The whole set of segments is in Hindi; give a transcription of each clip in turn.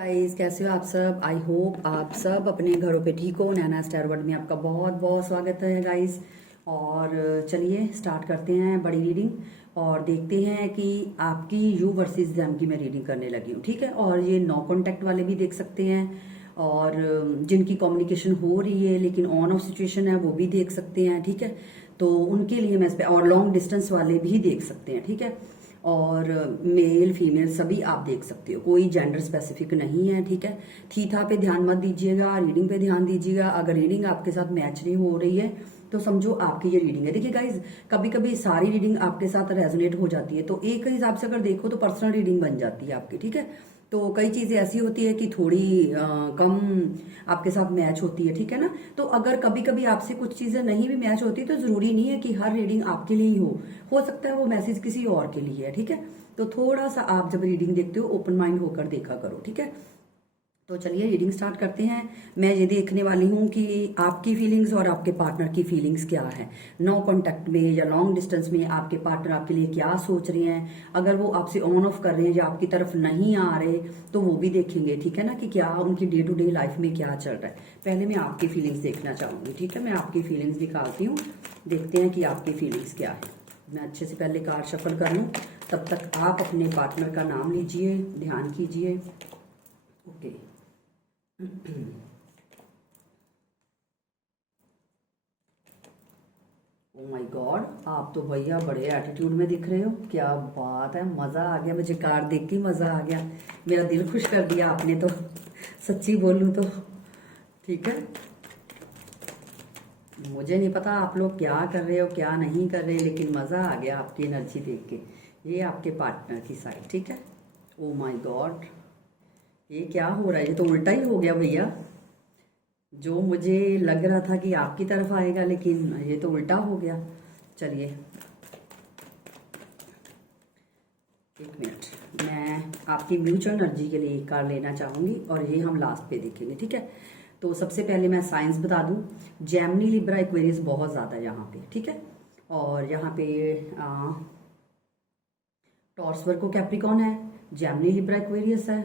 गाइस, कैसे हो आप सब। आई होप आप सब अपने घरों पे ठीक हो। नैना स्टार वर्ल्ड में आपका बहुत बहुत स्वागत है गाइस। और चलिए स्टार्ट करते हैं बड़ी रीडिंग और देखते हैं कि आपकी यू वर्सेस देम की मैं रीडिंग करने लगी हूँ। ठीक है, और ये नो कांटेक्ट वाले भी देख सकते हैं और जिनकी कम्युनिकेशन हो रही है लेकिन ऑन ऑफ सिचुएशन है वो भी देख सकते हैं। ठीक है, तो उनके लिए मैं इस पे, और लॉन्ग डिस्टेंस वाले भी देख सकते हैं। ठीक है, और मेल फीमेल सभी आप देख सकते हो, कोई जेंडर स्पेसिफिक नहीं है। ठीक है, थीथा पे ध्यान मत दीजिएगा, रीडिंग पे ध्यान दीजिएगा। अगर रीडिंग आपके साथ मैच नहीं हो रही है तो समझो आपकी ये रीडिंग है। देखिए गाइज, कभी कभी सारी रीडिंग आपके साथ रेजोनेट हो जाती है तो एक हिसाब से अगर देखो तो पर्सनल रीडिंग बन जाती है आपकी। ठीक है, तो कई चीजें ऐसी होती है कि थोड़ी कम आपके साथ मैच होती है। ठीक है ना, तो अगर कभी कभी आपसे कुछ चीजें नहीं भी मैच होती तो जरूरी नहीं है कि हर रीडिंग आपके लिए ही हो सकता है वो मैसेज किसी और के लिए है। ठीक है, तो थोड़ा सा आप जब रीडिंग देखते हो ओपन माइंड होकर देखा करो। ठीक है, तो चलिए रीडिंग स्टार्ट करते हैं। मैं ये देखने वाली हूँ कि आपकी फीलिंग्स और आपके पार्टनर की फीलिंग्स क्या है। नो कांटेक्ट में या लॉन्ग डिस्टेंस में आपके पार्टनर आपके लिए क्या सोच रहे हैं। अगर वो आपसे ऑन ऑफ कर रहे हैं या आपकी तरफ नहीं आ रहे तो वो भी देखेंगे। ठीक है ना, कि क्या उनकी डे टू डे लाइफ में क्या चल रहा है। पहले मैं आपकी फीलिंग्स देखना चाहूंगी। ठीक है, मैं आपकी फीलिंग्स निकालती हूँ, देखते हैं कि आपकी फीलिंग्स क्या है। मैं अच्छे से पहले कार्ड शफल कर लूँ, तब तक आप अपने पार्टनर का नाम लीजिए, ध्यान कीजिए। ओके, ओ माय गॉड, आप तो भैया बड़े एटीट्यूड में दिख रहे हो। क्या बात है, मजा आ गया मुझे, कार्ड देख के मजा आ गया। मेरा दिल खुश कर दिया आपने तो, सच्ची बोलूं तो। ठीक है, मुझे नहीं पता आप लोग क्या कर रहे हो क्या नहीं कर रहे, लेकिन मजा आ गया आपकी एनर्जी देख के। ये आपके पार्टनर की साइड। ठीक है, ओ माय गॉड, ये क्या हो रहा है, ये तो उल्टा ही हो गया भैया। जो मुझे लग रहा था कि आपकी तरफ आएगा लेकिन ये तो उल्टा हो गया। चलिए एक मिनट, मैं आपकी म्यूचुअल एनर्जी के लिए एक कार्ड लेना चाहूंगी और ये हम लास्ट पे देखेंगे। ठीक है, तो सबसे पहले मैं साइंस बता दूं, जेमिनी लिब्रा एक्वेरियस बहुत ज्यादा है यहाँ पे। ठीक है, और यहाँ पे टॉर्स वर्गो कैप्रिकॉन है, जेमिनी लिब्रा एक्वेरियस है,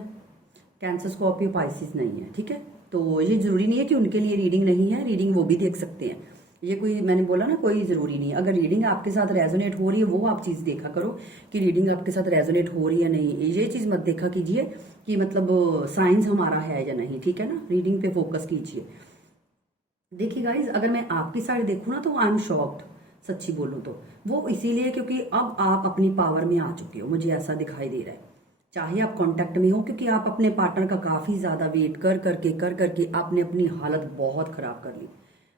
कैंसर स्कॉर्पियो पाइसिस नहीं है। ठीक है, तो ये जरूरी नहीं है कि उनके लिए रीडिंग नहीं है, रीडिंग वो भी देख सकते हैं। ये कोई, मैंने बोला ना, कोई जरूरी नहीं है। अगर रीडिंग आपके साथ रेजोनेट हो रही है वो आप चीज देखा करो कि रीडिंग आपके साथ रेजोनेट हो रही है नहीं। ये चीज मत देखा कीजिए कि मतलब साइंस हमारा है या नहीं। ठीक है ना, रीडिंग पे फोकस कीजिए। देखिए गाइज, अगर मैं आपकी साइड देखूँ ना तो आई एम शॉक्ड, सच्ची बोलूं तो। वो इसीलिए क्योंकि अब आप अपनी पावर में आ चुके हो, मुझे ऐसा दिखाई दे रहा है। चाहे आप कांटेक्ट में हो, क्योंकि आप अपने पार्टनर का काफी ज्यादा वेट कर करके आपने अपनी हालत बहुत खराब कर ली।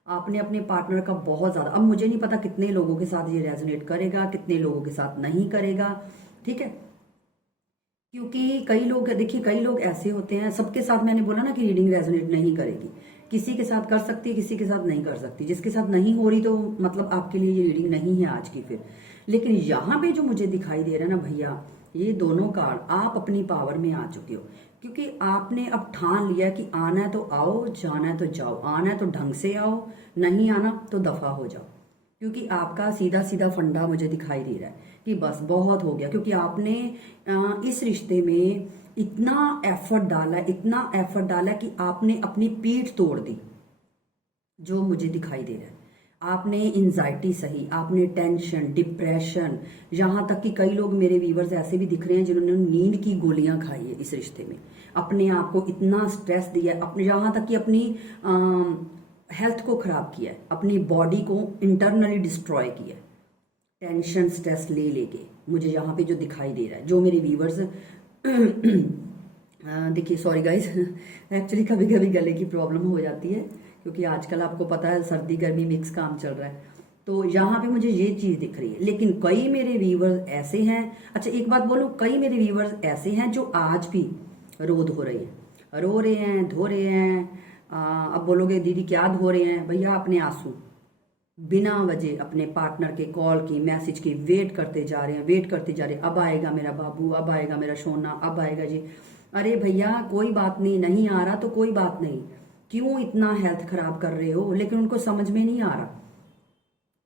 आपने अपने पार्टनर का बहुत ज्यादा, अब मुझे नहीं पता कितने लोगों के साथ ये रेजोनेट करेगा, कितने लोगों के साथ नहीं करेगा। ठीक है, क्योंकि कई लोग, देखिए कई लोग ऐसे होते हैं, सबके साथ मैंने बोला ना कि रीडिंग रेजोनेट नहीं करेगी। किसी के साथ कर सकती है, किसी के साथ नहीं कर सकती। जिसके साथ नहीं हो रही तो मतलब आपके लिए ये रीडिंग नहीं है आज की फिर। लेकिन यहाँ पे जो मुझे दिखाई दे रहा है ना भैया, ये दोनों कार्ड आप अपनी पावर में आ चुके हो। क्योंकि आपने अब ठान लिया कि आना है तो आओ, जाना है तो जाओ, आना है तो ढंग से आओ, नहीं आना तो दफा हो जाओ। क्योंकि आपका सीधा सीधा फंडा मुझे दिखाई दे रहा है कि बस बहुत हो गया। क्योंकि आपने इस रिश्ते में इतना एफर्ट डाला, इतना एफर्ट डाला कि आपने अपनी पीठ तोड़ दी, जो मुझे दिखाई दे रहा है। आपने एंजाइटी सही, आपने टेंशन, डिप्रेशन, यहाँ तक कि कई लोग मेरे व्यूवर्स ऐसे भी दिख रहे हैं जिन्होंने नींद की गोलियां खाई है इस रिश्ते में। अपने आप को इतना स्ट्रेस दिया है, अपने यहाँ तक कि अपनी हेल्थ को खराब किया है, अपनी बॉडी को इंटरनली डिस्ट्रॉय किया है, टेंशन स्ट्रेस ले लेके। मुझे यहाँ पे जो दिखाई दे रहा है, जो मेरे व्यूवर्स देखिए सॉरी गाइस, एक्चुअली कभी कभी गले की प्रॉब्लम हो जाती है क्योंकि आजकल आपको पता है सर्दी गर्मी मिक्स काम चल रहा है। तो यहाँ पे मुझे ये चीज दिख रही है। लेकिन कई मेरे व्यूवर्स ऐसे हैं, अच्छा एक बात बोलूं, कई मेरे व्यूवर्स ऐसे हैं जो आज भी रो धो रहे हैं, रो रहे हैं, धो रहे हैं। अब बोलोगे दीदी क्या धो रहे हैं, भैया अपने आंसू बिना वजह अपने पार्टनर के कॉल की, मैसेज की वेट करते जा रहे हैं, वेट करते जा रहे हैं। अब आएगा मेरा बाबू, अब आएगा मेरा सोना, अब आएगा जी। अरे भैया कोई बात नहीं, नहीं आ रहा तो कोई बात नहीं, क्यों इतना हेल्थ खराब कर रहे हो। लेकिन उनको समझ में नहीं आ रहा,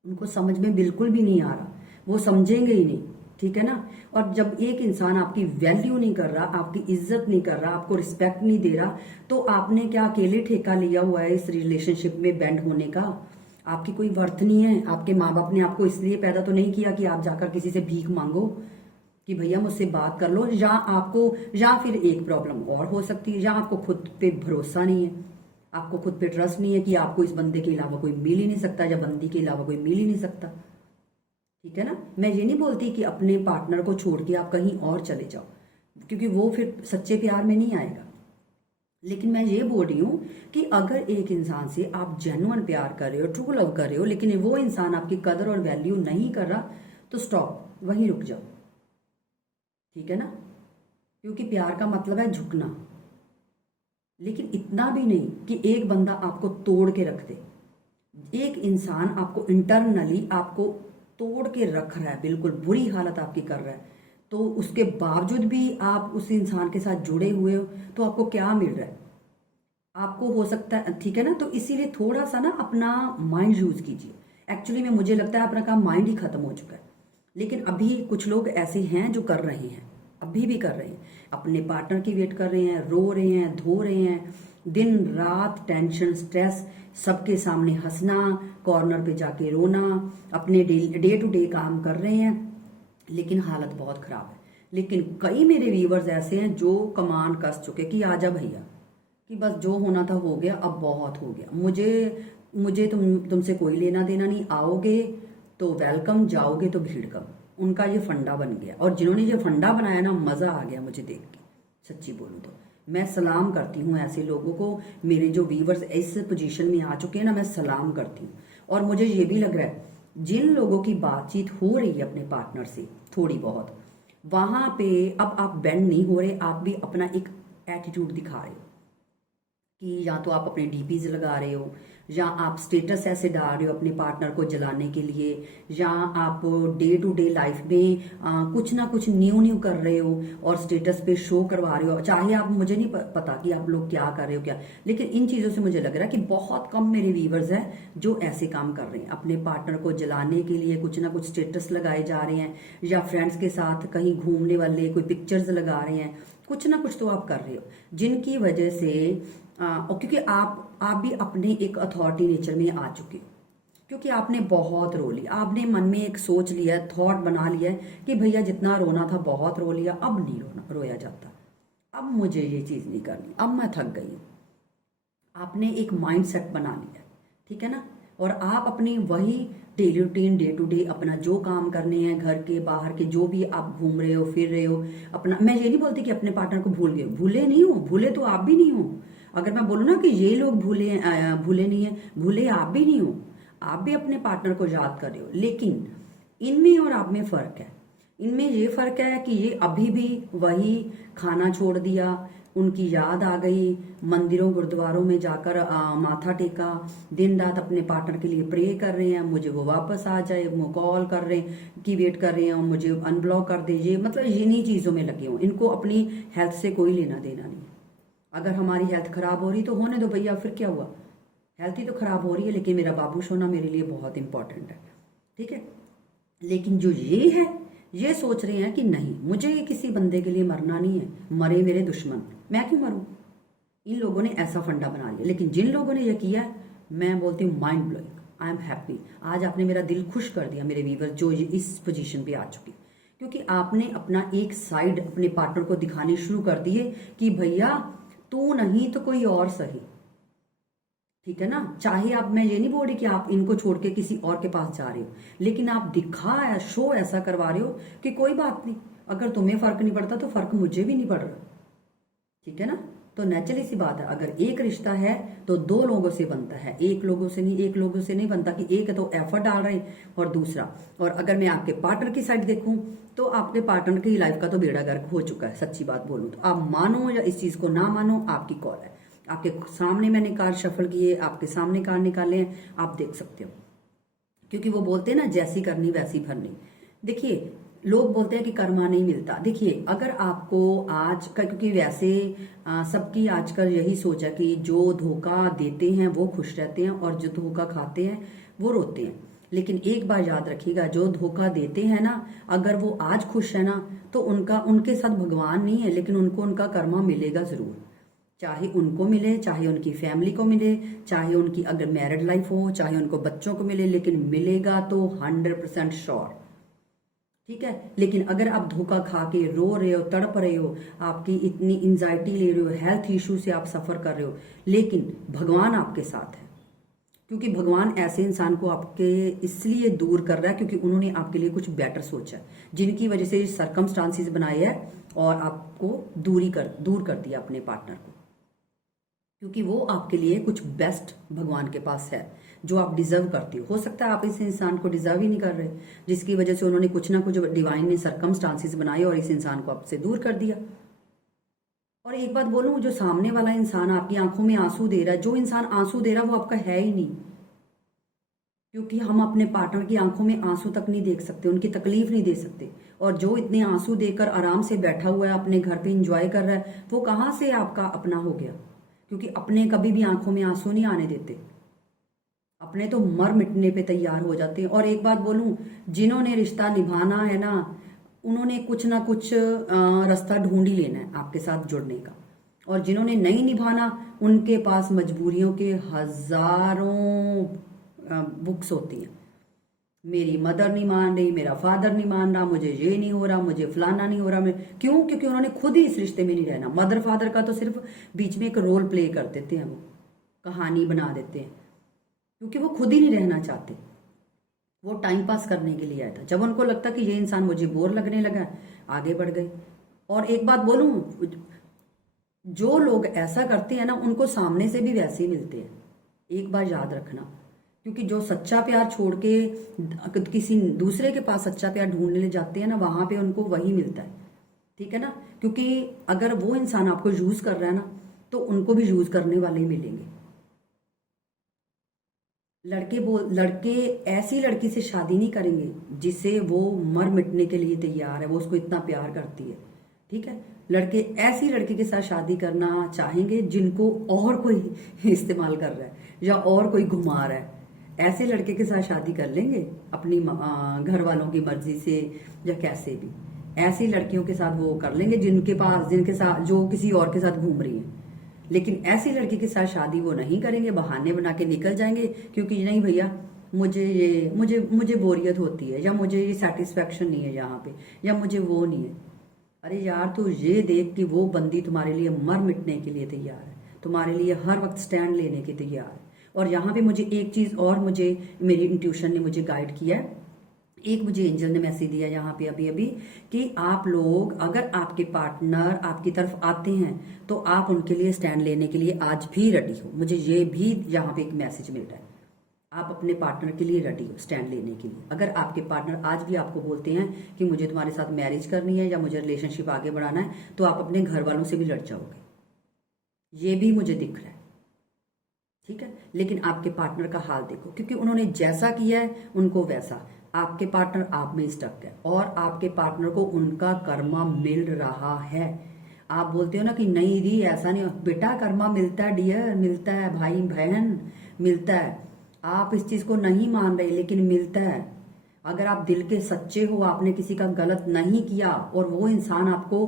उनको समझ में बिल्कुल भी नहीं आ रहा, वो समझेंगे ही नहीं। ठीक है ना। और जब एक इंसान आपकी वैल्यू नहीं कर रहा, आपकी इज्जत नहीं कर रहा, आपको रिस्पेक्ट नहीं दे रहा, तो आपने क्या अकेले ठेका लिया हुआ है इस रिलेशनशिप में बैंड होने का? आपकी कोई वर्थ नहीं है। आपके माँ बाप ने आपको इसलिए पैदा तो नहीं किया कि आप जाकर किसी से भीख मांगो कि भैया मुझसे बात कर लो। या फिर एक प्रॉब्लम और हो सकती है, या आपको खुद पे भरोसा नहीं है, आपको खुद पे ट्रस्ट नहीं है कि आपको इस बंदे के अलावा कोई मिल ही नहीं सकता, या बंदी के अलावा कोई मिल ही नहीं सकता। ठीक है ना। मैं ये नहीं बोलती कि अपने पार्टनर को छोड़ के आप कहीं और चले जाओ, क्योंकि वो फिर सच्चे प्यार में नहीं आएगा। लेकिन मैं ये बोल रही हूं कि अगर एक इंसान से आप जेन्युइन प्यार कर रहे हो, ट्रू लव कर रहे हो, लेकिन वो इंसान आपकी कदर और वैल्यू नहीं कर रहा, तो स्टॉप, वहीं रुक जाओ। ठीक है ना। क्योंकि प्यार का मतलब है झुकना, लेकिन इतना भी नहीं कि एक बंदा आपको तोड़ के रख दे। एक इंसान आपको इंटरनली आपको तोड़ के रख रहा है, बिल्कुल बुरी हालत आपकी कर रहा है, तो उसके बावजूद भी आप उस इंसान के साथ जुड़े हुए हो, तो आपको क्या मिल रहा है? आपको हो सकता है, ठीक है ना। तो इसीलिए थोड़ा सा ना अपना माइंड यूज कीजिए। एक्चुअली में मुझे लगता है अपना का माइंड ही खत्म हो चुका है, लेकिन अभी कुछ लोग ऐसे हैं जो कर रहे हैं, अभी भी कर रहे हैं, अपने पार्टनर की वेट कर रहे हैं, रो रहे हैं, धो रहे हैं, दिन रात टेंशन स्ट्रेस, सबके सामने हंसना, कॉर्नर पे जाके रोना, अपने डे टू डे काम कर रहे हैं, लेकिन हालत बहुत खराब है। लेकिन कई मेरे व्यूवर्स ऐसे हैं जो कमान कस चुके कि आजा भैया, कि बस जो होना था हो गया, अब बहुत हो गया, मुझे तुमसे कोई लेना देना नहीं, आओगे तो वेलकम, जाओगे तो भीड़ कम। उनका ये फंडा बन गया, और जिन्होंने ये फंडा बनाया ना, मजा आ गया मुझे देख के। सच्ची बोलूं तो मैं सलाम करती हूँ ऐसे लोगों को। मेरे जो व्यूवर्स इस पोजीशन में आ चुके हैं ना, मैं सलाम करती हूँ। और मुझे ये भी लग रहा है जिन लोगों की बातचीत हो रही है अपने पार्टनर से थोड़ी बहुत, वहां पे अब आप बेंड नहीं हो रहे, आप भी अपना एक एटीट्यूड दिखा रहे हो कि या तो आप अपने डीपीज लगा रहे हो, या आप स्टेटस ऐसे डाल रहे हो अपने पार्टनर को जलाने के लिए, या आप डे टू डे लाइफ में कुछ ना कुछ न्यू कर रहे हो और स्टेटस पे शो करवा रहे हो। चाहे आप, मुझे नहीं पता कि आप लोग क्या कर रहे हो क्या, लेकिन इन चीज़ों से मुझे लग रहा है कि बहुत कम मेरे व्यूवर्स हैं जो ऐसे काम कर रहे हैं। अपने पार्टनर को जलाने के लिए कुछ ना कुछ स्टेटस लगाए जा रहे हैं, या फ्रेंड्स के साथ कहीं घूमने वाले कोई पिक्चर्स लगा रहे हैं, कुछ ना कुछ तो आप कर रहे हो, जिनकी वजह से और क्योंकि आप भी अपने एक अथॉरिटी नेचर में आ चुके हो, क्योंकि आपने बहुत रो लिया, आपने मन में एक सोच लिया, थॉट बना लिया कि भैया जितना रोना था बहुत रो लिया, अब नहीं रोया जाता, अब मुझे ये चीज़ नहीं करनी, अब मैं थक गई हूँ। आपने एक माइंड सेट बना लिया, ठीक है ना। और आप अपनी वही daily routine, day to day अपना जो काम करने हैं, घर के बाहर के जो भी आप घूम रहे हो, फिर रहे हो अपना, मैं ये नहीं बोलती कि अपने पार्टनर को भूल गए, भूले नहीं हो, भूले तो आप भी नहीं हो। अगर मैं बोलूँ ना कि ये लोग भूले नहीं है, भूले आप भी नहीं हो, आप भी अपने पार्टनर को याद कर रहे हो, लेकिन इनमें और आप में फर्क है। इनमें ये फर्क है कि ये अभी भी वही खाना छोड़ दिया, उनकी याद आ गई, मंदिरों गुरुद्वारों में जाकर माथा टेका, दिन रात अपने पार्टनर के लिए प्रे कर रहे हैं, मुझे वो वापस आ जाए, वो कॉल कर रहे हैं कि वेट कर रहे हैं, मुझे अनब्लॉक कर दे, ये मतलब इन्हीं चीज़ों में लगे हों। इनको अपनी हेल्थ से कोई लेना देना नहीं। अगर हमारी हेल्थ खराब हो रही तो होने दो भैया, फिर क्या हुआ, हेल्थ ही तो खराब हो रही है, लेकिन मेरा बाबू सोना मेरे लिए बहुत इंपॉर्टेंट है, ठीक है। लेकिन जो ये है, ये सोच रहे हैं कि नहीं, मुझे किसी बंदे के लिए मरना नहीं है, मरे मेरे दुश्मन, मैं क्यों मरूं। इन लोगों ने ऐसा फंडा बना लिया। लेकिन जिन लोगों ने ये किया, मैं बोलती हूँ mind blowing, I am happy. आज आपने मेरा दिल खुश कर दिया मेरे व्यूवर जो इस पोजीशन पे आ चुके, क्योंकि आपने अपना एक साइड अपने पार्टनर को दिखाने शुरू कर दिए कि भैया तू नहीं तो कोई और सही, ठीक है ना। चाहे आप, मैं ये नहीं बोल रही कि आप इनको छोड़ के किसी और के पास जा रहे हो, लेकिन आप शो ऐसा करवा रहे हो कि कोई बात नहीं, अगर तुम्हें फर्क नहीं पड़ता तो फर्क मुझे भी नहीं पड़ रहा, ठीक है ना। तो नेचुरली सी बात है, अगर एक रिश्ता है तो दो लोगों से बनता है, एक लोगों से नहीं बनता कि एक तो एफर्ट डाल रहे और दूसरा। और अगर मैं आपके पार्टनर की साइड देखूं तो आपके पार्टनर की लाइफ का तो बेड़ा गर्क हो चुका है, सच्ची बात बोलूं तो। आप मानो या इस चीज को ना मानो, आपकी कॉल है। आपके सामने मैंने कार्ड शफल किए, आपके सामने कार्ड निकाले हैं, आप देख सकते हो। क्योंकि वो बोलते हैं ना, जैसी करनी वैसी भरनी। देखिए, लोग बोलते हैं कि कर्मा नहीं मिलता। देखिए, अगर आपको आज का, क्योंकि वैसे सबकी आजकल यही सोच है कि जो धोखा देते हैं वो खुश रहते हैं और जो धोखा खाते हैं वो रोते हैं। लेकिन एक बार याद रखिएगा, जो धोखा देते हैं ना, अगर वो आज खुश है ना, तो उनके साथ भगवान नहीं है, लेकिन उनको उनका कर्मा मिलेगा जरूर। चाहे उनको मिले, चाहे उनकी फैमिली को मिले, चाहे उनकी अगर मैरिड लाइफ हो, चाहे उनको बच्चों को मिले, लेकिन मिलेगा तो 100% श्योर। ठीक है। लेकिन अगर आप धोखा खा के रो रहे हो, तड़प रहे हो, आपकी इतनी एंजाइटी ले रहे हो, हेल्थ इशू से आप सफर कर रहे हो, लेकिन भगवान आपके साथ है, क्योंकि भगवान ऐसे इंसान को आपके इसलिए दूर कर रहा है क्योंकि उन्होंने आपके लिए कुछ बेटर सोचा है, जिनकी वजह से सरकमस्टांसिस बनाए हैं और आपको दूर कर दिया अपने पार्टनर को, क्योंकि वो आपके लिए कुछ बेस्ट भगवान के पास है जो आप डिजर्व करती हो सकता है आप इस इंसान को डिजर्व ही नहीं कर रहे, जिसकी वजह से उन्होंने कुछ ना कुछ डिवाइन ने सरकमस्टांसिस बनाए और इस इंसान को आपसे दूर कर दिया। और एक बात बोलूं, जो सामने वाला इंसान आपकी आंखों में आंसू दे रहा है, जो इंसान आंसू दे रहा है वो आपका है ही नहीं, क्योंकि हम अपने पार्टनर की आंखों में आंसू तक नहीं देख सकते, उनकी तकलीफ नहीं दे सकते। और जो इतने आंसू देकर आराम से बैठा हुआ है, अपने घर पे इंजॉय कर रहा है, वो कहाँ से आपका अपना हो गया? क्योंकि अपने कभी भी आंखों में आंसू नहीं आने देते, अपने तो मर मिटने पे तैयार हो जाते हैं। और एक बात बोलूं, जिन्होंने रिश्ता निभाना है ना, उन्होंने कुछ ना कुछ रास्ता ढूंढ ही लेना है आपके साथ जुड़ने का, और जिन्होंने नहीं निभाना उनके पास मजबूरियों के हजारों बुक्स होती हैं। मेरी मदर नहीं मान रही, मेरा फादर नहीं मान रहा, मुझे ये नहीं हो रहा, मुझे फलाना नहीं हो रहा। मैं क्यों? क्योंकि उन्होंने खुद ही इस रिश्ते में नहीं रहना। मदर फादर का तो सिर्फ बीच में एक रोल प्ले कर देते हैं, वो कहानी बना देते हैं, क्योंकि वो खुद ही नहीं रहना चाहते। वो टाइम पास करने के लिए आया था, जब उनको लगता कि ये इंसान मुझे बोर लगने लगा, आगे बढ़ गए। और एक बात बोलूं, जो लोग ऐसा करते हैं ना, उनको सामने से भी वैसे ही मिलते हैं, एक बार याद रखना। क्योंकि जो सच्चा प्यार छोड़ के किसी दूसरे के पास सच्चा प्यार ढूंढने ले जाते हैं ना, वहां पे उनको वही मिलता है। ठीक है ना? क्योंकि अगर वो इंसान आपको यूज कर रहा है ना, तो उनको भी यूज करने वाले ही मिलेंगे। लड़के ऐसी लड़की से शादी नहीं करेंगे जिसे वो मर मिटने के लिए तैयार है, वो उसको इतना प्यार करती है। ठीक है। लड़के ऐसी लड़की के साथ शादी करना चाहेंगे जिनको और कोई इस्तेमाल कर रहा है या और कोई घुमा रहा है। ऐसे लड़के के साथ शादी कर लेंगे अपनी घर वालों की मर्जी से या कैसे भी। ऐसी लड़कियों के साथ वो कर लेंगे जिनके साथ जो किसी और के साथ घूम रही है। लेकिन ऐसी लड़की के साथ शादी वो नहीं करेंगे, बहाने बना के निकल जाएंगे, क्योंकि नहीं भैया, मुझे बोरियत होती है, या मुझे ये सेटिस्फेक्शन नहीं है यहाँ पे, या मुझे वो नहीं है। अरे यार, तो ये देख कि वो बंदी तुम्हारे लिए मर मिटने के लिए तैयार है, तुम्हारे लिए हर वक्त स्टैंड लेने के तैयार है। और यहाँ पे मुझे एक चीज और, मेरी इंट्यूशन ने मुझे गाइड किया है, एक मुझे एंजल ने मैसेज दिया यहाँ पे अभी कि आप लोग, अगर आपके पार्टनर आपकी तरफ आते हैं तो आप उनके लिए स्टैंड लेने के लिए आज भी रेडी हो। मुझे ये भी यहाँ पे एक मैसेज मिल रहा है, आप अपने पार्टनर के लिए रेडी हो स्टैंड लेने के लिए। अगर आपके पार्टनर आज भी आपको बोलते हैं कि मुझे तुम्हारे साथ मैरिज करनी है या मुझे रिलेशनशिप आगे बढ़ाना है, तो आप अपने घर वालों से भी लड़ जाओगे, ये भी मुझे दिख रहा है। ठीक है। लेकिन आपके पार्टनर का हाल देखो, क्योंकि उन्होंने जैसा किया है उनको वैसा, आपके पार्टनर आप में स्टक है और आपके पार्टनर को उनका कर्मा मिल रहा है। आप बोलते हो ना कि नहीं दी ऐसा नहीं, बेटा कर्मा मिलता है डियर, मिलता है भाई बहन, मिलता है। आप इस चीज को नहीं मान रहे, लेकिन मिलता है। अगर आप दिल के सच्चे हो, आपने किसी का गलत नहीं किया और वो इंसान आपको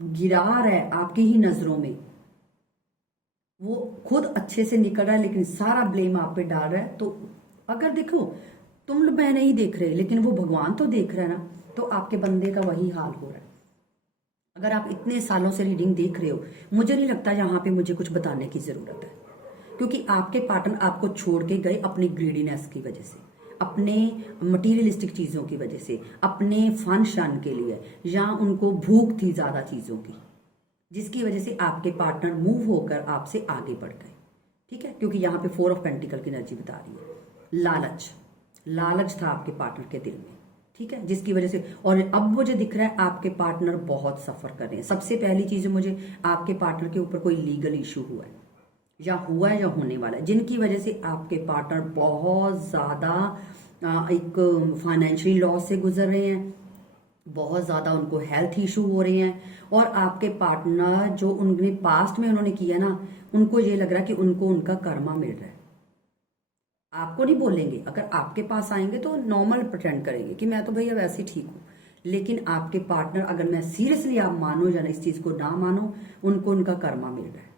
गिरा रहा है आपकी ही नजरों में, वो खुद अच्छे से निकल रहा है लेकिन सारा ब्लेम आप पे डाल रहा है, तो अगर देखो तुम लोग मैं नहीं देख रहे लेकिन वो भगवान तो देख रहा है ना, तो आपके बंदे का वही हाल हो रहा है। अगर आप इतने सालों से रीडिंग देख रहे हो, मुझे नहीं लगता यहाँ पे मुझे कुछ बताने की जरूरत है, क्योंकि आपके पार्टनर आपको छोड़ के गए अपनी ग्रीडीनेस की वजह से, अपने मटीरियलिस्टिक चीजों की वजह से, अपने फन शन के लिए, या उनको भूख थी ज्यादा चीजों की, जिसकी वजह से आपके पार्टनर मूव होकर आपसे आगे बढ़ गए। ठीक है। क्योंकि यहाँ पे 4 ऑफ पेंटिकल की एनर्जी बता रही है, लालच था आपके पार्टनर के दिल में। ठीक है। जिसकी वजह से, और अब मुझे दिख रहा है आपके पार्टनर बहुत सफर कर रहे हैं। सबसे पहली चीज मुझे, आपके पार्टनर के ऊपर कोई लीगल इशू हुआ है या होने वाला है, जिनकी वजह से आपके पार्टनर बहुत ज्यादा एक फाइनेंशियल लॉस से गुजर रहे हैं, बहुत ज्यादा उनको हेल्थ इशू हो रहे हैं। और आपके पार्टनर जो उन्होंने पास्ट में उन्होंने किया ना, उनको ये लग रहा है कि उनको उनका कर्मा मिल रहा है। आपको नहीं बोलेंगे, अगर आपके पास आएंगे तो नॉर्मल प्रटेंड करेंगे कि मैं तो भैया वैसे ही ठीक हूँ। लेकिन आपके पार्टनर, अगर मैं सीरियसली, आप मानो या इस चीज को ना मानो, उनको उनका कर्मा मिल रहा है।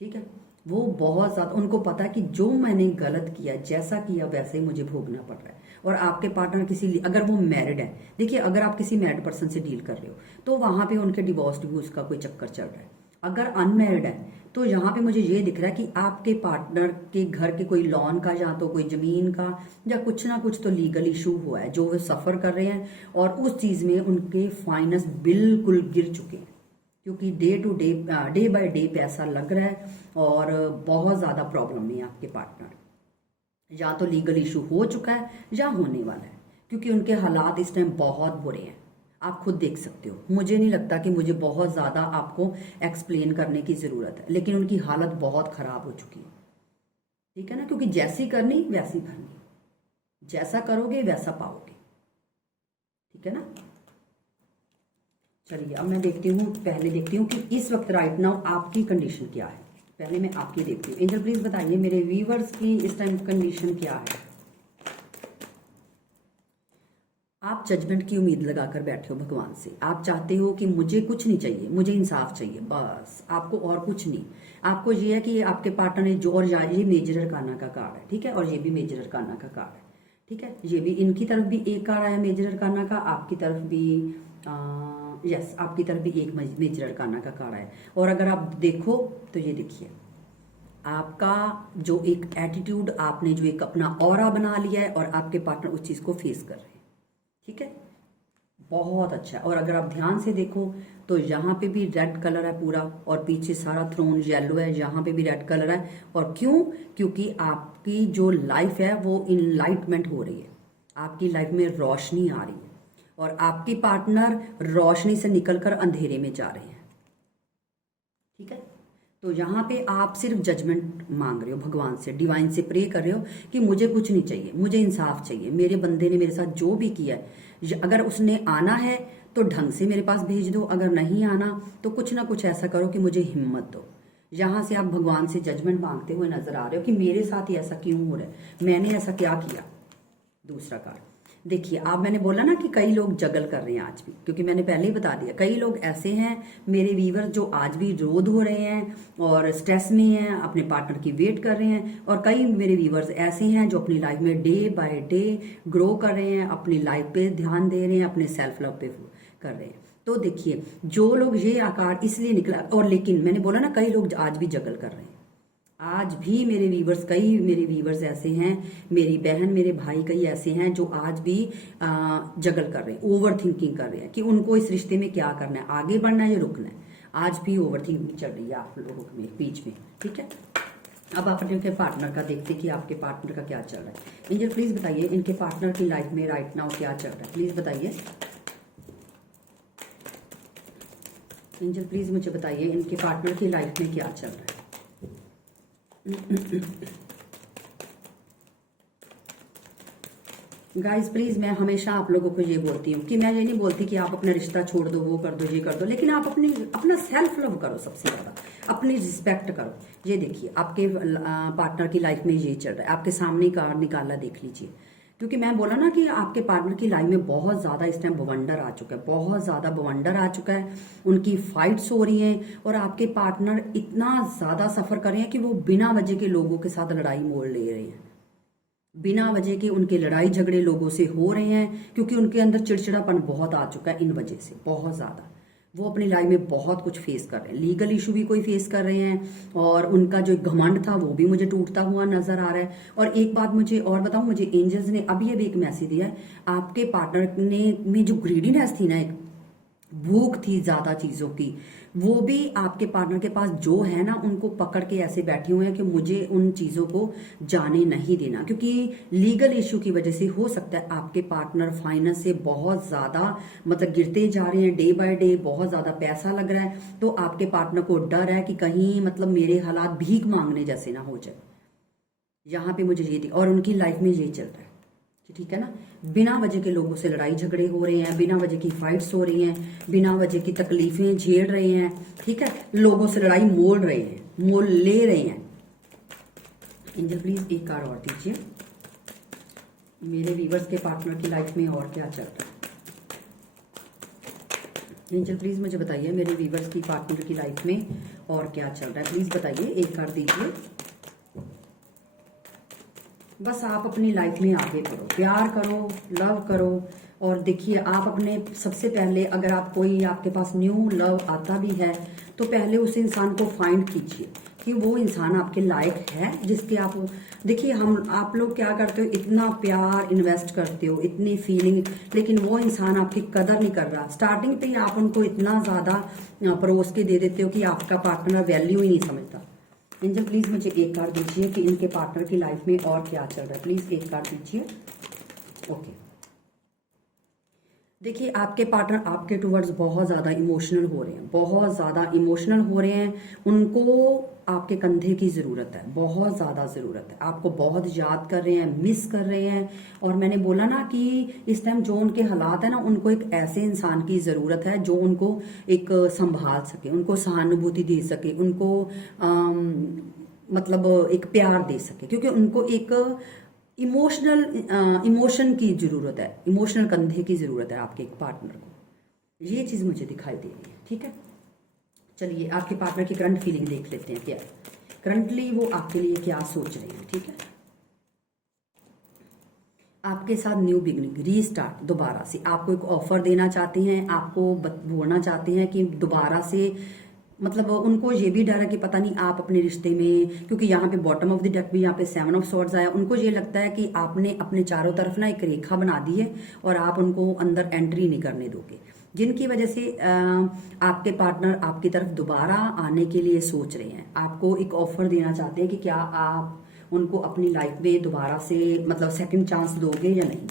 ठीक है, वो बहुत ज्यादा, उनको पता है कि जो मैंने गलत किया, जैसा किया वैसे ही मुझे भोगना पड़ रहा है। और आपके पार्टनर किसी, अगर वो मैरिड है, देखिए अगर आप किसी मैरिड पर्सन से डील कर रहे हो तो वहां पे उनके डिवोर्स का कोई चक्कर चल रहा है। अगर अनमैरिड है तो यहाँ पे मुझे ये दिख रहा है कि आपके पार्टनर के घर के कोई लॉन का, या तो कोई जमीन का, या कुछ ना कुछ तो लीगल इशू हुआ है जो वो सफर कर रहे हैं, और उस चीज में उनके फाइनेंस बिल्कुल गिर चुके हैं, क्योंकि डे बाय डे पैसा लग रहा है और बहुत ज्यादा प्रॉब्लम में है आपके पार्टनर। या तो लीगल इशू हो चुका है या होने वाला है, क्योंकि उनके हालात इस टाइम बहुत बुरे हैं। आप खुद देख सकते हो, मुझे नहीं लगता कि मुझे बहुत ज्यादा आपको एक्सप्लेन करने की जरूरत है, लेकिन उनकी हालत बहुत खराब हो चुकी है। ठीक है ना, क्योंकि जैसी करनी वैसी भरनी, जैसा करोगे वैसा पाओगे। ठीक है ना। चलिए अब मैं देखती हूँ, पहले देखती हूँ कि इस वक्त राइट नाउ आपकी कंडीशन क्या है। पहले मैं आपकी देखती हूँ। एंजल प्लीज बताइए मेरे व्यूवर्स की इस टाइम कंडीशन क्या है। आप जजमेंट की उम्मीद लगाकर बैठे हो भगवान से। आप चाहते हो कि मुझे कुछ नहीं चाहिए, मुझे इंसाफ चाहिए, बस आपको और कुछ नहीं। आपको ये है कि आपके पार्टनर ने जो, और ये मेजर अरकाना का कार्ड है, ठीक है, और ये भी मेजर अरकाना का कार्ड है, ठीक है, ये भी, इनकी तरफ भी एक कार्ड आया मेजर अरकाना का, आपकी तरफ भी यस, आपकी तरफ भी एक मेजर अरकाना का कार्ड है। और अगर आप देखो तो ये देखिए, आपका जो एक एटीट्यूड, आपने जो एक अपना ऑरा बना लिया है, और आपके पार्टनर उस चीज को फेस कर रहे हैं। ठीक है, बहुत अच्छा है। और अगर आप ध्यान से देखो तो यहाँ पे भी रेड कलर है पूरा, और पीछे सारा थ्रोन येलो है, यहाँ पे भी रेड कलर है। और क्यों? क्योंकि आपकी जो लाइफ है वो इनलाइटमेंट हो रही है, आपकी लाइफ में रोशनी आ रही है, और आपकी पार्टनर रोशनी से निकलकर अंधेरे में जा रहे हैं। ठीक है, तो यहाँ पे आप सिर्फ जजमेंट मांग रहे हो भगवान से, डिवाइन से प्रे कर रहे हो कि मुझे कुछ नहीं चाहिए, मुझे इंसाफ चाहिए। मेरे बंदे ने मेरे साथ जो भी किया है, अगर उसने आना है तो ढंग से मेरे पास भेज दो, अगर नहीं आना तो कुछ ना कुछ ऐसा करो कि मुझे हिम्मत दो। यहाँ से आप भगवान से जजमेंट मांगते हुए नजर आ रहे हो कि मेरे साथ ही ऐसा क्यों हो रहा है, मैंने ऐसा क्या किया। दूसरा कार्ड देखिए, आप, मैंने बोला ना कि कई लोग जगल कर रहे हैं आज भी, क्योंकि मैंने पहले ही बता दिया, कई लोग ऐसे हैं मेरे वीवर जो आज भी रोध हो रहे हैं और स्ट्रेस में हैं, अपने पार्टनर की वेट कर रहे हैं। और कई मेरे वीवर्स ऐसे हैं जो अपनी लाइफ में डे बाय डे ग्रो कर रहे हैं, अपनी लाइफ पे ध्यान दे रहे हैं, अपने सेल्फ लव पे कर रहे हैं। तो देखिए, जो लोग, ये आकार इसलिए निकला, और लेकिन मैंने बोला ना कई लोग आज भी जगल कर रहे हैं। आज भी मेरे वीवर्स, कई मेरे वीवर्स ऐसे हैं, मेरी बहन, मेरे भाई कई ऐसे हैं जो आज भी जगल कर रहे हैं, ओवर थिंकिंग कर रहे हैं कि उनको इस रिश्ते में क्या करना है, आगे बढ़ना है या रुकना है। आज भी ओवर थिंकिंग चल रही है आप लोगों में बीच में। ठीक है, अब आप अपने पार्टनर का देखते कि आपके पार्टनर का क्या चल रहा है। एंजल प्लीज बताइए इनके पार्टनर की लाइफ में राइट नाउ क्या चल रहा है, प्लीज बताइए। एंजल प्लीज मुझे बताइए इनके पार्टनर की लाइफ में क्या चल रहा है। गाइस प्लीज, मैं हमेशा आप लोगों को ये बोलती हूँ कि मैं ये नहीं बोलती कि आप अपना रिश्ता छोड़ दो, वो कर दो, ये कर दो, लेकिन आप अपना सेल्फ लव करो, सबसे ज्यादा अपनी रिस्पेक्ट करो। ये देखिए, आपके पार्टनर की लाइफ में ये चल रहा है, आपके सामने कार्ड निकाला, देख लीजिए। क्योंकि मैं बोला ना कि आपके पार्टनर की लाइफ में बहुत ज्यादा इस टाइम बवंडर आ चुका है, बहुत ज्यादा बवंडर आ चुका है, उनकी फाइट्स हो रही हैं, और आपके पार्टनर इतना ज्यादा सफर कर रहे हैं कि वो बिना वजह के लोगों के साथ लड़ाई मोड़ ले रहे हैं, बिना वजह के उनके लड़ाई झगड़े लोगों से हो रहे हैं, क्योंकि उनके अंदर चिड़चिड़ापन बहुत आ चुका है इन वजह से, बहुत ज्यादा। वो अपनी लाइफ में बहुत कुछ फेस कर रहे हैं, लीगल इशू भी कोई फेस कर रहे हैं, और उनका जो घमंड था वो भी मुझे टूटता हुआ नजर आ रहा है। और एक बात मुझे और बताऊं, मुझे एंजल्स ने अभी भी एक मैसेज दिया है, आपके पार्टनर ने में जो ग्रीडीनेस थी ना, एक भूख थी ज्यादा चीजों की, वो भी आपके पार्टनर के पास जो है ना, उनको पकड़ के ऐसे बैठे हुए हैं कि मुझे उन चीजों को जाने नहीं देना, क्योंकि लीगल इशू की वजह से हो सकता है आपके पार्टनर फाइनेंस से बहुत ज्यादा मतलब गिरते जा रहे हैं, डे बाय डे बहुत ज्यादा पैसा लग रहा है। तो आपके पार्टनर को डर है कि कहीं मतलब मेरे हालात भीख मांगने जैसे ना हो जाए। यहाँ पे मुझे ये, और उनकी लाइफ में ये चल रहा है, ठीक है ना, बिना वजह के लोगों से लड़ाई झगड़े हो रहे हैं, बिना वजह की फाइट्स हो रही हैं, बिना वजह की तकलीफें झेल रहे हैं। ठीक है, लोगों से लड़ाई मोल रहे हैं, मोल ले रहे हैं। एंजल प्लीज एक कार्ड और दीजिए, मेरे व्यूअर्स के पार्टनर की लाइफ में और क्या चल रहा है। एंजल प्लीज मुझे बताइए मेरे व्यूअर्स की पार्टनर की लाइफ में और क्या चल रहा है, प्लीज बताइए, एक कार्ड दीजिए। बस आप अपनी लाइफ में आगे बढ़ो, प्यार करो, लव करो। और देखिए आप अपने सबसे पहले अगर आप कोई आपके पास न्यू लव आता भी है तो पहले उस इंसान को फाइंड कीजिए कि वो इंसान आपके लायक है जिसके आप। देखिए आप लोग क्या करते हो, इतना प्यार इन्वेस्ट करते हो, इतनी फीलिंग, लेकिन वो इंसान आपकी कदर नहीं कर रहा। स्टार्टिंग पे ही आप उनको इतना ज्यादा परोस के दे देते हो कि आपका पार्टनर वैल्यू ही नहीं समझता। एंजल प्लीज मुझे एक कार्ड दीजिए कि इनके पार्टनर की लाइफ में और क्या चल रहा है, प्लीज एक कार्ड दीजिए। ओके, देखिए आपके पार्टनर आपके टूवर्ड्स बहुत ज्यादा इमोशनल हो रहे हैं, बहुत ज्यादा इमोशनल हो रहे हैं। उनको आपके कंधे की जरूरत है, बहुत ज्यादा जरूरत है। आपको बहुत याद कर रहे हैं, मिस कर रहे हैं। और मैंने बोला ना कि इस टाइम जो उनके हालात है ना, उनको एक ऐसे इंसान की जरूरत है जो उनको एक संभाल सके, उनको सहानुभूति दे सके, उनको मतलब एक प्यार दे सके, क्योंकि उनको एक इमोशन की जरूरत है, इमोशनल कंधे की जरूरत है आपके एक पार्टनर को। ये चीज मुझे दिखाई दे रही है, ठीक है। चलिए आपके पार्टनर की करंट फीलिंग देख लेते हैं, क्या करंटली वो आपके लिए क्या सोच रहे हैं, ठीक है। आपके साथ न्यू बिगनिंग, रीस्टार्ट, दोबारा से आपको एक ऑफर देना चाहते हैं, आपको बोलना चाहते हैं कि दोबारा से, मतलब उनको ये भी डर है कि पता नहीं आप अपने रिश्ते में, क्योंकि यहाँ पे बॉटम ऑफ द डेक भी यहाँ पे 7 ऑफ स्वॉर्ड्स आया, उनको ये लगता है कि आपने अपने चारों तरफ ना एक रेखा बना दी है और आप उनको अंदर एंट्री नहीं करने दोगे, जिनकी वजह से आपके पार्टनर आपकी तरफ दोबारा आने के लिए सोच रहे हैं। आपको एक ऑफर देना चाहते हैं कि क्या आप उनको अपनी लाइफ में दोबारा से मतलब सेकंड चांस दोगे या नहीं।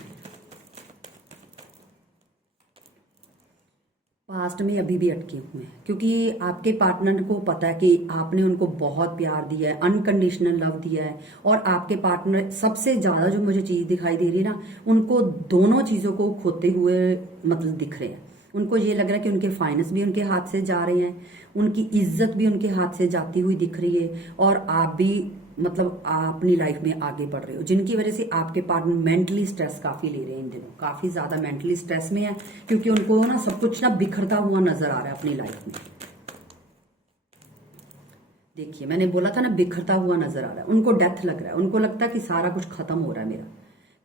पास्ट में अभी भी अटके हुए हैं, क्योंकि आपके पार्टनर को पता है कि आपने उनको बहुत प्यार दिया है, अनकंडीशनल लव दिया है। और आपके पार्टनर सबसे ज्यादा जो मुझे चीज दिखाई दे रही है ना, उनको दोनों चीजों को खोते हुए मतलब दिख रहे हैं। उनको ये लग रहा है कि उनके फाइनेंस भी उनके हाथ से जा रहे हैं, उनकी इज्जत भी उनके हाथ से जाती हुई दिख रही है, और आप भी मतलब आप अपनी लाइफ में आगे बढ़ रहे हो, जिनकी वजह से आपके पार्टनर मेंटली स्ट्रेस काफी ले रहे हैं इन दिनों, काफी ज्यादा मेंटली स्ट्रेस में है, क्योंकि उनको ना सब कुछ ना बिखरता हुआ नजर आ रहा है अपनी लाइफ में। देखिए मैंने बोला था ना, बिखरता हुआ नजर आ रहा है, उनको डेथ लग रहा है, उनको लगता है कि सारा कुछ खत्म हो रहा है मेरा,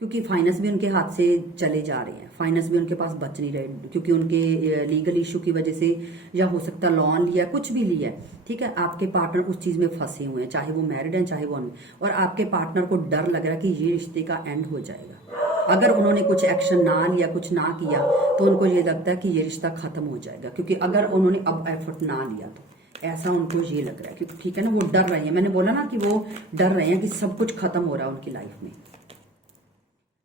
क्योंकि फाइनेंस भी उनके हाथ से चले जा रहे हैं, फाइनेंस भी उनके पास बच नहीं रहे, क्योंकि उनके लीगल इशू की वजह से, या हो सकता लोन लिया, कुछ भी लिया, ठीक है। आपके पार्टनर उस चीज में फंसे हुए हैं, चाहे वो मैरिड हैं चाहे वो अन, और आपके पार्टनर को डर लग रहा है कि ये रिश्ते का एंड हो जाएगा। अगर उन्होंने कुछ एक्शन ना लिया, कुछ ना किया, तो उनको ये लगता है कि ये रिश्ता खत्म हो जाएगा, क्योंकि अगर उन्होंने अब एफर्ट ना लिया तो ऐसा उनको ये लग रहा है, क्योंकि ठीक है ना, वो डर रहे हैं। मैंने बोला ना कि वो डर रहे हैं कि सब कुछ खत्म हो रहा है उनकी लाइफ में।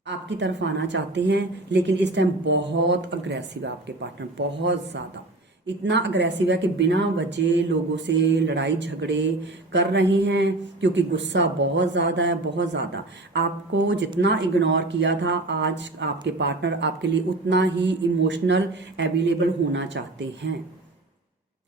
आपकी तरफ आना चाहते हैं, लेकिन इस टाइम बहुत अग्रेसिव है आपके पार्टनर, बहुत ज्यादा, इतना अग्रेसिव है कि बिना वजह लोगों से लड़ाई झगड़े कर रहे हैं, क्योंकि गुस्सा बहुत ज्यादा है, बहुत ज्यादा। आपको जितना इग्नोर किया था, आज आपके पार्टनर आपके लिए उतना ही इमोशनल अवेलेबल होना चाहते हैं,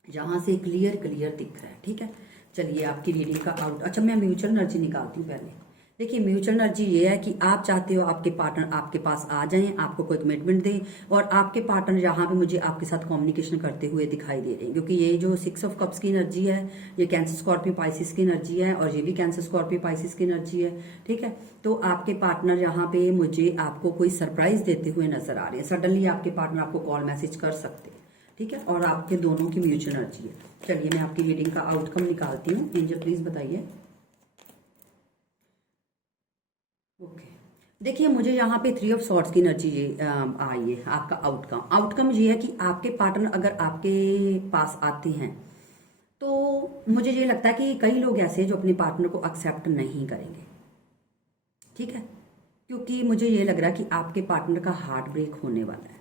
जहां से क्लियर क्लियर दिख रहा है, ठीक है। चलिए आपकी रीडिंग का आउट, अच्छा मैं म्यूचुअल एनर्जी निकालती हूँ पहले। देखिए म्यूचुअल एनर्जी ये है कि आप चाहते हो आपके पार्टनर आपके पास आ जाएं, आपको कोई कमिटमेंट दें, और आपके पार्टनर यहाँ पे मुझे आपके साथ कम्युनिकेशन करते हुए दिखाई दे रहे हैं, क्योंकि ये जो 6 ऑफ कप्स की एनर्जी है, ये कैंसर स्कॉर्पियो पाइसिस की एनर्जी है, और ये भी कैंसर स्कॉर्पियो पाइसिस की एनर्जी है, ठीक है। तो आपके पार्टनर यहाँ पे मुझे आपको कोई सरप्राइज देते हुए नजर आ रहे हैं, सडनली आपके पार्टनर आपको कॉल मैसेज कर सकते हैं, ठीक है। और आपके दोनों की म्यूचुअल एनर्जी है। चलिए मैं आपकी रीडिंग का आउटकम निकालती हूँ, एंजल प्लीज बताइए। ओके, देखिए मुझे यहाँ पे 3 ऑफ सॉर्ड्स की एनर्जी आई है। आपका आउटकम, आउटकम ये है कि आपके पार्टनर अगर आपके पास आते हैं तो मुझे ये लगता है कि कई लोग ऐसे हैं जो अपने पार्टनर को एक्सेप्ट नहीं करेंगे, ठीक है, क्योंकि मुझे ये लग रहा है कि आपके पार्टनर का हार्ट ब्रेक होने वाला है,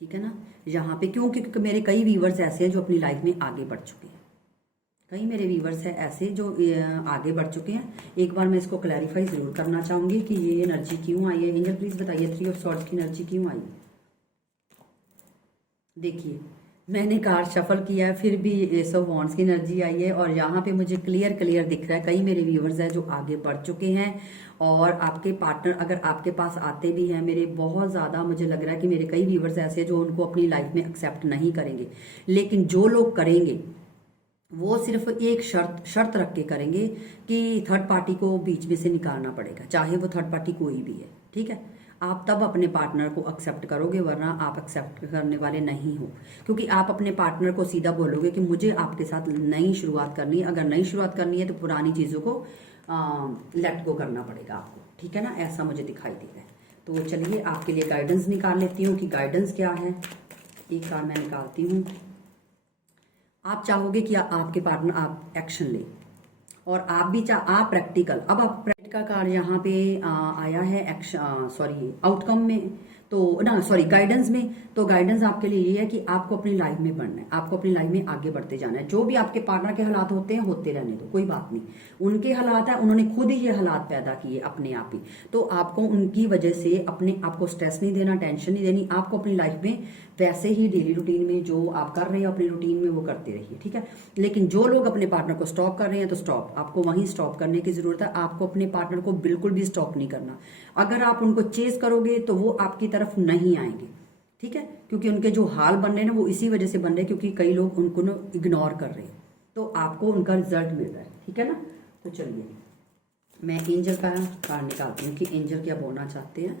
ठीक है ना। यहाँ पे क्यों, क्योंकि मेरे कई व्यूवर्स ऐसे हैं जो अपनी लाइफ में आगे बढ़ चुके हैं, कई मेरे व्यूवर्स हैं ऐसे जो आगे बढ़ चुके हैं। एक बार मैं इसको क्लैरिफाई जरूर करना चाहूंगी कि ये एनर्जी क्यों आई है। एंजल प्लीज बताइए 3 ऑफ सॉर्ड्स की एनर्जी क्यों आई है। देखिए मैंने कार्ड शफल किया है, फिर भी एस ऑफ वॉन्ड्स की एनर्जी आई है और यहाँ पे मुझे क्लियर क्लियर दिख रहा है कई मेरे व्यूवर्स हैं जो आगे बढ़ चुके हैं और आपके पार्टनर अगर आपके पास आते भी हैं, मेरे बहुत ज़्यादा मुझे लग रहा है कि मेरे कई व्यूवर्स ऐसे हैं जो उनको अपनी लाइफ में एक्सेप्ट नहीं करेंगे, लेकिन जो लोग करेंगे वो सिर्फ एक शर्त रख के करेंगे कि थर्ड पार्टी को बीच में से निकालना पड़ेगा, चाहे वो थर्ड पार्टी कोई भी है, ठीक है। आप तब अपने पार्टनर को एक्सेप्ट करोगे, वरना आप एक्सेप्ट करने वाले नहीं हो, क्योंकि आप अपने पार्टनर को सीधा बोलोगे कि मुझे आपके साथ नई शुरुआत करनी है। अगर नई शुरुआत करनी है तो पुरानी चीज़ों को लेट गो करना पड़ेगा आपको, ठीक है ना, ऐसा मुझे दिखाई दे रहा है। तो चलिए आपके लिए गाइडेंस निकाल लेती हूँ कि गाइडेंस क्या है। एक कार्ड मैं निकालती हूँ। आप चाहोगे कि आपके पार्टनर आप एक्शन ले और आप भी आप प्रैक्टिकल। अब आप का कार्ड यहाँ पे आया है एक्शन, सॉरी आउटकम में, तो ना सॉरी गाइडेंस में। तो गाइडेंस आपके लिए ये है कि आपको अपनी लाइफ में बढ़ना है, आपको अपनी लाइफ में आगे बढ़ते जाना है। जो भी आपके पार्टनर के हालात होते हैं होते रहने दो, कोई बात नहीं। उनके हालात है, उन्होंने खुद ही ये हालात पैदा किए अपने आप ही। तो आपको उनकी वजह से अपने आपको स्ट्रेस नहीं देना, टेंशन नहीं देनी। आपको अपनी लाइफ में वैसे ही डेली रूटीन में जो आप कर रहे हो अपनी रूटीन में वो करते रहिए, ठीक है। लेकिन जो लोग अपने पार्टनर को स्टॉप कर रहे हैं तो स्टॉप, आपको वहीं स्टॉप करने की जरूरत है। आपको अपने पार्टनर को बिल्कुल भी स्टॉप नहीं करना। अगर आप उनको चेज करोगे तो वो आपकी तरफ नहीं आएंगे, ठीक है, क्योंकि उनके जो हाल बन रहे हैं ना वो इसी वजह से बन रहे हैं क्योंकि कई लोग उनको ना इग्नोर कर रहे हैं। तो आपको उनका रिजल्ट मिल रहा है, ठीक है ना। तो चलिए मैं एंजल का कार्ड निकालती हूँ कि एंजल क्या बोलना चाहते हैं।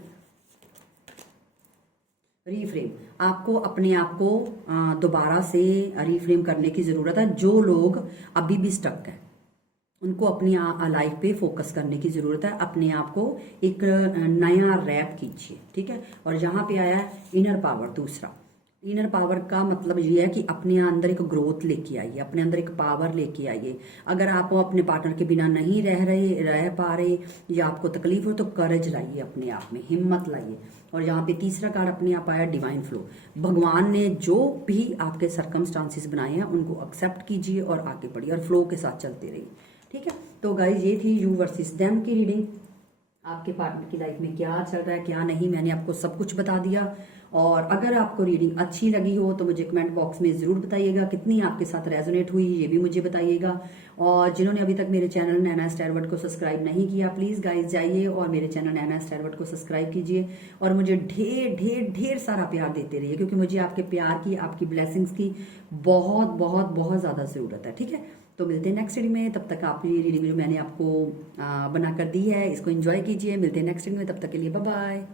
रीफ्रेम, आपको अपने आप को दोबारा से रीफ्रेम करने की जरूरत है। जो लोग अभी भी स्टक है उनको अपनी लाइफ पे फोकस करने की जरूरत है। अपने आप को एक नया रैप कीजिए, ठीक है। और यहाँ पे आया है इनर पावर। दूसरा इनर पावर का मतलब ये है कि अपने अंदर एक ग्रोथ लेके आइए, अपने अंदर एक पावर लेके आइए। अगर आप अपने पार्टनर के बिना नहीं रह पा रहे या आपको तकलीफ हो तो करेज लाइए, अपने आप में हिम्मत लाइए। और यहाँ पे तीसरा कार्ड अपने आप आया डिवाइन फ्लो। भगवान ने जो भी आपके सरकमस्टांसिस बनाए हैं उनको एक्सेप्ट कीजिए और आगे बढ़िए और फ्लो के साथ चलते रहिए, ठीक है। तो गाइज ये थी यू वर्सेस देम की रीडिंग। आपके पार्टनर की लाइफ में क्या चल रहा है क्या नहीं, मैंने आपको सब कुछ बता दिया। और अगर आपको रीडिंग अच्छी लगी हो तो मुझे कमेंट बॉक्स में जरूर बताइएगा, कितनी आपके साथ रेजोनेट हुई ये भी मुझे बताइएगा। और जिन्होंने अभी तक मेरे चैनल नैना स्टारवर्ड को सब्सक्राइब नहीं किया, प्लीज गाइज जाइए और मेरे चैनल नैना स्टारवर्ड को सब्सक्राइब कीजिए और मुझे ढेर ढेर ढेर सारा प्यार देते रहिए, क्योंकि मुझे आपके प्यार की, आपकी ब्लेसिंग्स की बहुत बहुत बहुत ज्यादा जरूरत है, ठीक है। तो मिलते हैं नेक्स्ट रीडिंग में। तब तक आप ये रीडिंग जो मैंने आपको बनाकर दी है इसको एंजॉय कीजिए। मिलते हैं नेक्स्ट रीडिंग में, तब तक के लिए बाय बाय।